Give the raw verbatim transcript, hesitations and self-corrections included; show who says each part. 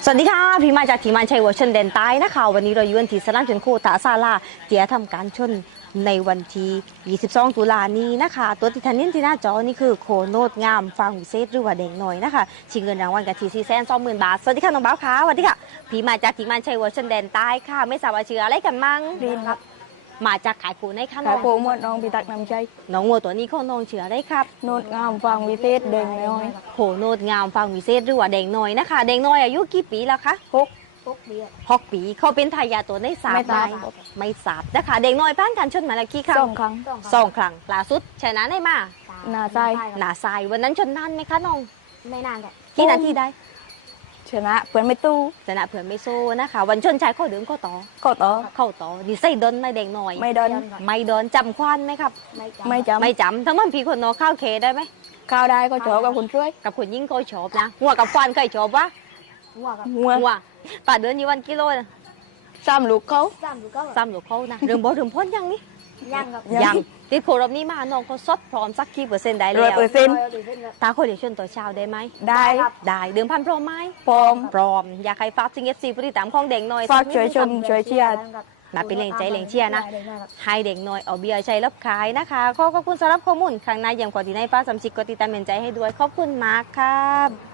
Speaker 1: สวัสดีค่ะพี่มาจากทีมงานชัยวัฒน์ชนแดนใต้นะคะวันนี้เราอยู่ที่สนามชนโคตาซาลาเจียทำการชนในวันที่ยี่สิบสองตุลานี้นะคะตัวที่ทันนินที่หน้าจอนี่คือโคโนดงามฟังวิเศษหรือว่าเด็กหน่อยนะคะชิงเงินรางวัลกับทีซีแสนสองหมื่นบาทสวัสดีค่ะน้องบ้าวค่ะสวัสดีค่ะพี่มาจากทีมงานชัยวัฒน์ชนแดนใต้ค่ะไม่ทราบว่าชื่ออะไรกันมั่ง
Speaker 2: ดีนครับ
Speaker 1: มาจากขายปูในค่ะน้
Speaker 2: ขา
Speaker 1: อง
Speaker 2: โปมดน้องพิทักษ์นำใจ
Speaker 1: น้องวัวตัวนี้เขาน้องชื่ออะไรครับ
Speaker 2: โนดงามฟังวิเศษเด้งน้อย
Speaker 1: โคโนดงามฟังวิเศษหรือว่าเด็กหน่อยนะคะเด็กหน่อยอายุกี่ปีแล้วคะ
Speaker 2: พก
Speaker 3: พกเบียร์
Speaker 1: หกปีเขาเป็นทายาทตัวได้สาม
Speaker 2: ไม่ทราบ
Speaker 1: หไม่ทราบนะคะเด็กน้อยผ่านการชนมาแล้วกี่ครั้
Speaker 2: ส
Speaker 1: ง
Speaker 2: องครั้ง
Speaker 1: สองครั้งล่าสุดชนะได้มา
Speaker 2: หน้าใจ
Speaker 1: หนาทรายวันนั้นชนนานไหมคะน้อง
Speaker 3: ไม่นานแต่
Speaker 1: กี่นาทีได้
Speaker 2: ชนะเพื่อนไม่ตู้
Speaker 1: ชนะเผื่อไม่โซ่นะคะ วันชนชายข้อเดิมข้อต่อ
Speaker 2: ก็ต่อ
Speaker 1: เข้าต่อดีไส้ดนไม่เด็กหน่อย
Speaker 2: ไม่เดิน
Speaker 1: ไม่โดนจำควันไหมครับ
Speaker 3: ไม่จำ
Speaker 2: ไม่จำ
Speaker 1: ไม่จำทั้งมันพี่คนนอข้าวเคได้ไหม
Speaker 2: ข้าวได้ก็จบกับคนช่วย
Speaker 1: กับคนยิ่งก็ชอบนะหัวกับควันเคยชอบวะ
Speaker 3: หัวกับ
Speaker 2: หัว
Speaker 1: หัวป่าเดินอยู่วันกิโลนะ
Speaker 2: ซ้ำลูกเขา
Speaker 3: ซ้ำดูก็
Speaker 1: ซ้ำหลวงเขานะเรื่องบ่เรื่องพ้นยังนี่
Speaker 3: ย่างกับ
Speaker 2: ยัง
Speaker 1: ยังติดโควิดนี้มาน้องเขาซดพร้อมสักกี่เปอร์เซ็นต์ได้
Speaker 2: ร้
Speaker 1: แล้
Speaker 2: อยว เปอร์เซ็นต์
Speaker 1: ตาคนเดียวชนต่อเช้าได้ไหม
Speaker 2: ได้
Speaker 1: ได้เดิมพันพร้อมไหม
Speaker 2: พร้อม
Speaker 1: พร้อมอยากให้ฝากซิงเอฟซีผู้ติดตามของเด็กหน่อย
Speaker 2: ฝากช่วยชมช่วยเชียร์
Speaker 1: มาเป็นแรงใจแรงเชียร์นะให้เด็กหน่อยเอาเบียร์ใช้รับขายนะคะขอขอบคุณสำหรับข้อมูลข้างในอย่างกว่าที่ในฟ้าสำชิกกดติดตามเป็นใจให้ด้วยขอบคุณมากครับ